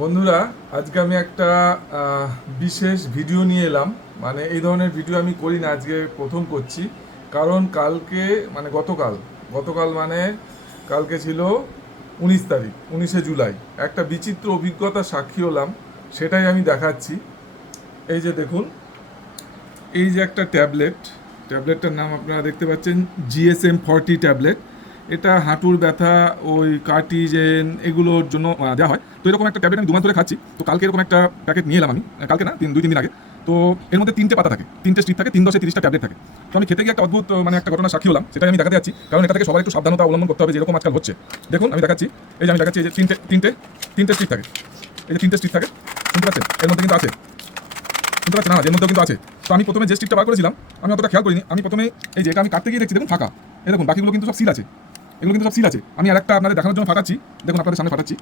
বন্ধুরা, আজকে আমি একটা বিশেষ ভিডিও নিয়ে এলাম। মানে এই ধরনের ভিডিও আমি করি না, আজকে প্রথম করছি। কারণ কালকে মানে গতকাল গতকাল মানে কালকে ছিল উনিশ তারিখ, উনিশে জুলাই। একটা বিচিত্র অভিজ্ঞতা সাক্ষী হলাম, সেটাই আমি দেখাচ্ছি। এই যে দেখুন, এই যে একটা ট্যাবলেট, ট্যাবলেটটার নাম আপনারা দেখতে পাচ্ছেন, জিএসএম ফর্টি ট্যাবলেট। এটা হাঁটুর ব্যথা, ওই কার্টিজেন, এগুলোর জন্য দেওয়া হয়। তো এরকম একটা ট্যাবলেট আমি দু মাস ধরে খাচ্ছি। তো কালকে এরকম একটা প্যাকেট নিয়ে এলাম আমি কালকে না? তিন, দুই, তিন দিন আগে। তো এর মধ্যে তিনটে পাতা থাকে, তিনটে স্টিক থাকে, তিন দশে তিরিশটা ট্যাবলেট থাকে। তো আমি খেতে গিয়ে একটা অদ্ভুত মানে একটা ঘটনা সাক্ষী হলাম, সেটাই আমি দেখাতে যাচ্ছি। কারণ এটা থেকে সবাই একটু সাবধানতা অবলম্বন করতে হবে যেরকম আজকাল হচ্ছে। দেখুন, আমি দেখাচ্ছি। এই যে আমি দেখাচ্ছি, এই যে তিনটে তিনটে তিনটে স্টিক থাকে। এই যে তিনটে স্টিক থাকে, শুনতে পাচ্ছেন? এর মধ্যে কিন্তু আছে। শুনতে পাচ্ছেন? না, এর মধ্যেও কিন্তু আছে। তো আমি প্রথমে যে স্টিকটা বার করেছিলাম, আমি অতটা খেয়াল করিনি। আমি প্রথমে, এই যে এটা আমি কাটতে গিয়ে দেখছি, দেখুন ফাঁকা। এই দেখুন, বাকিগুলো কিন্তু সব সিল আছে। এগুলো কিন্তু সব সিল আছে। আমি আর একটা আপনাদের দেখানোর জন্য ফাটাচ্ছি। দেখুন, আপনাদের সামনে ফাটাচ্ছি।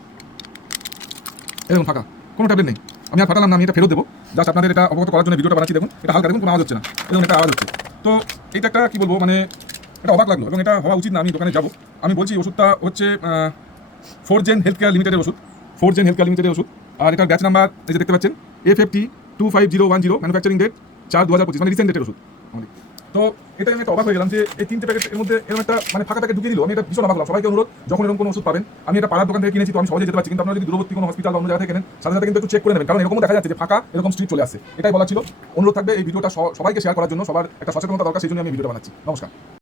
দেখুন ফাঁকা। কোনো ট্যাবলেট নেই। আমি আর ফাটালাম না, আমি এটা ফেরত দেবো। জাস্ট আপনাদের এটা অবগত করার জন্য ভিডিওটা বানাচ্ছি, দেখুন। এটা হালকা, দেখুন, কোনো আওয়াজ হচ্ছে না। দেখুন এটা আওয়াজ হচ্ছে। তো এটা একটা, কি বলব মানে এটা অবাক লাগল। এবং এটা হওয়া উচিত না, আমি দোকানে যাব। আমি বলছি ওষুধটা হচ্ছে ফোর জেন হেলথ কেয়ার লিমিটেডের ওষুধ। ফোর জেন হেলথ কেয়ার লিমিটেডের ওষুধ। আর এটার ব্যাচ নাম্বার এই যে দেখতে পাচ্ছেন F F T two five zero one zero manufacturing date চার দু হাজার পঁচিশ মানে রিসেন্ট ডেটের ওষুধ। আমাদের। তো এটা আমি একটা অবাক হয়ে গেলাম যে এই তিনটে প্যাকেট এর মধ্যে এরকম একটা মানে ফাঁকা প্যাকেট ঢুকিয়ে দিল। আমি এটা ভীষণ অবাক হলাম। সবাইকে অনুরোধ, যখন এরকম কোনো ওষুধ পাবেন, আমি এটা পাড়ার দোকান থেকে কিনেছি, তো আমি সহজে যেতে পারছি। কিন্তু আপনারা যদি দূরবর্তী কোনো হসপিটাল বা অন্য জায়গা থেকে কেনেন সাথে সাথে কিন্তু একটু চেক করে নেবেন। কারণ এরকমও দেখা যাচ্ছে যে ফাঁকা এরকম স্ট্রিট চলে আসে। এটাই বলা ছিল। অনুরোধ থাকবে এই ভিডিওটা সবাইকে শেয়ার করার জন্য। সবার একটা সচেতনতা দরকার, সেই জন্য আমি ভিডিওটা বানাচ্ছি। নমস্কার।